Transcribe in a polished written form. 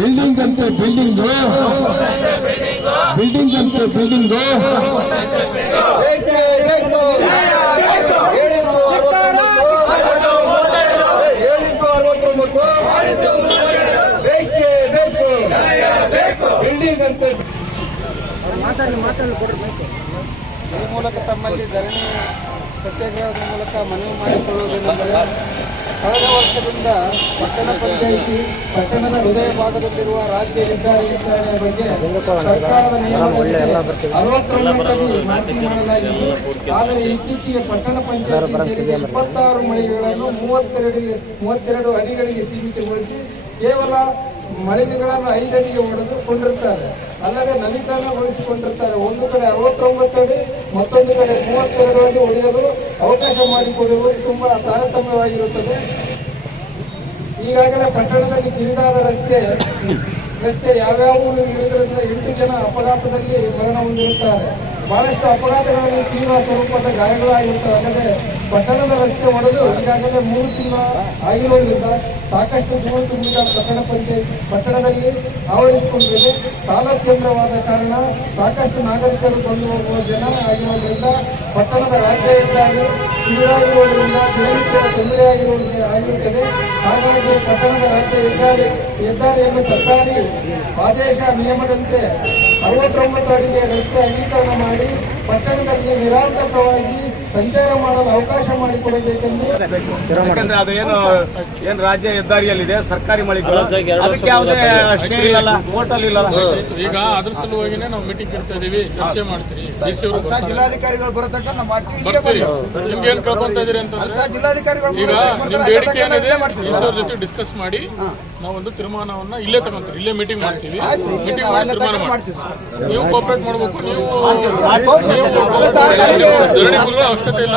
Building ಅಂತೆ building building ಅಂತೆ building building ಅಂತೆ ಈ ಮೂಲಕ ತಮ್ಮಲ್ಲಿ ಧರಣಿ ಸತ್ಯಾಗ್ರಹದ ಮೂಲಕ ಮನವಿ ಮಾಡಿಕೊಳ್ಳುವುದೇನೆಂದರೆ ಕಳೆದ ವರ್ಷದಿಂದ ಪಟ್ಟಣ ಪಂಚಾಯಿತಿ ಪಟ್ಟಣದ ಹೃದಯ ಭಾಗದಲ್ಲಿರುವ ರಾಜ್ಯ ಹೆದ್ದಾರಿ ವಿಚಾರಣೆಯ ಬಗ್ಗೆ ಸರ್ಕಾರದ ನಿಯಮದಂತೆ 69 ಮಾಹಿತಿ ಮಾಡಲಾಗಿದೆ. ಆದರೆ ಇತ್ತೀಚೆಗೆ ಪಟ್ಟಣ ಪಂಚಾಯಿತಿ ಸೇರಿದ 26 ಮಳಿಗೆಗಳನ್ನು 32 ಅಡಿಗಳಿಗೆ ಸೀಮಿತಗೊಳಿಸಿ ಕೇವಲ ಮಳಿಗೆಗಳನ್ನು 5 ಅಡಿಗೆ ಹೊಡೆದುಕೊಂಡಿರುತ್ತಾರೆ. ಅಲ್ಲದೆ ನವೀಕರಣಗೊಳಿಸಿಕೊಂಡಿರ್ತಾರೆ. ಒಂದು ಕಡೆ 69 ಅಡಿ, ಮತ್ತೊಂದು ಕಡೆ 32 ಅಡಿ ಹೊಡೆಯಲು ಅವಕಾಶ ಮಾಡಿಕೊಡುವುದು ತುಂಬಾ ತಾರತಮ್ಯವಾಗಿರುತ್ತದೆ. ಈಗಾಗಲೇ ಪಟ್ಟಣದಲ್ಲಿ ಕಿರಿದಾದ ರಸ್ತೆ ಯಾವ್ಯಾವ 8 ಜನ ಅಪಘಾತದಲ್ಲಿ ಮರಣ ಹೊಂದಿರುತ್ತಾರೆ. ಬಹಳಷ್ಟು ಅಪಘಾತಗಳಲ್ಲಿ ತೀವ್ರ ಸ್ವರೂಪದ ಗಾಯಗಳಾಗಿರುತ್ತವೆ. ಅಲ್ಲದೆ ಪಟ್ಟಣದ ರಸ್ತೆ ಒಡೆದು ಈಗಾಗಲೇ 3 ತಿಂಗಳು ಆಗಿರುವುದರಿಂದ ಸಾಕಷ್ಟು ಧೂಳು ತುಂಬಿದ ಪಟ್ಟಣದಲ್ಲಿ ಆವರಿಸಿಕೊಂಡಿದೆ. ತಾಲೂಕು ಕೇಂದ್ರವಾದ ಕಾರಣ ಸಾಕಷ್ಟು ನಾಗರಿಕರು ಬಂದು ಹೋಗುವ ಜನ ಆಗಿರುವುದರಿಂದ ಪಟ್ಟಣದ ರಾಜ್ಯ ಹೆದ್ದಾರಿ ಕಿರಿದಾಗಿರುವುದರಿಂದ ದಿನನಿತ್ಯ ತೊಂದರೆಯಾಗಿರುತ್ತದೆ. ಹಾಗಾಗಿ ಪಟ್ಟಣದ ರಾಜ್ಯ ಹೆದ್ದಾರಿಯನ್ನು ಸರ್ಕಾರಿ ಆದೇಶ ನಿಯಮದಂತೆ 69 ಅಡಿಗೆ ರಸ್ತೆ ಅಗಲೀಕರಣ ಮಾಡಿ ಪಟ್ಟಣದಲ್ಲಿ ನಿರಾತಂಕವಾಗಿ ಸಂಚಾರ ಮಾಡಲು ಅವಕಾಶ ಮಾಡಿಕೊಡಬೇಕೆಂದು. ಯಾಕಂದ್ರೆ ಅದು ಏನು ರಾಜ್ಯ ಹೆದ್ದಾರಿಯಲ್ಲಿದೆ ಸರ್ಕಾರಿ ಮಳಿಗೆಗಳು, ಅದಕ್ಕೆ ಯಾವುದೇ ಸ್ಟೇ ಇಲ್ಲ, ಹೋಟೆಲ್ ಇಲ್ಲ. ಈಗ ಅದ್ರ ಸಲುವಾಗಿನೇ ನಾವು ಮೀಟಿಂಗ್ ಕರಿತಾ ಇದೀವಿ, ಚರ್ಚೆ ಮಾಡ್ತೀವಿ. ಜಿಲ್ಲಾಧಿಕಾರಿಗಳು ಬರತಕ್ಕ ನಿಮ್ಗೆ ಏನ್ ಕೇಳ್ಕೊಂತ ಇದೀರಿ ಅಂತಂದ್ರೆ ಈಗ ನಿಮ್ ಬೇಡಿಕೆ ಏನಿದೆ ಡಿಸಿಯವ್ರ ಜೊತೆ ಡಿಸ್ಕಸ್ ಮಾಡಿ ನಾವೊಂದು ತೀರ್ಮಾನವನ್ನ ಇಲ್ಲೇ ತಗೊಂತೀವಿ, ಇಲ್ಲೇ ಮೀಟಿಂಗ್ ಮಾಡ್ತೀವಿ. ಮೀಟಿಂಗ್ ಮಾಡಿ ತೀರ್ಮಾನ ಮಾಡ್ತೀವಿ. ನೀವು ಕೋಆಪರೇಟ್ ಮಾಡ್ಬೇಕು. ನೀವು ಧರಣಿ ಅವಶ್ಯಕತೆ ಇಲ್ಲ.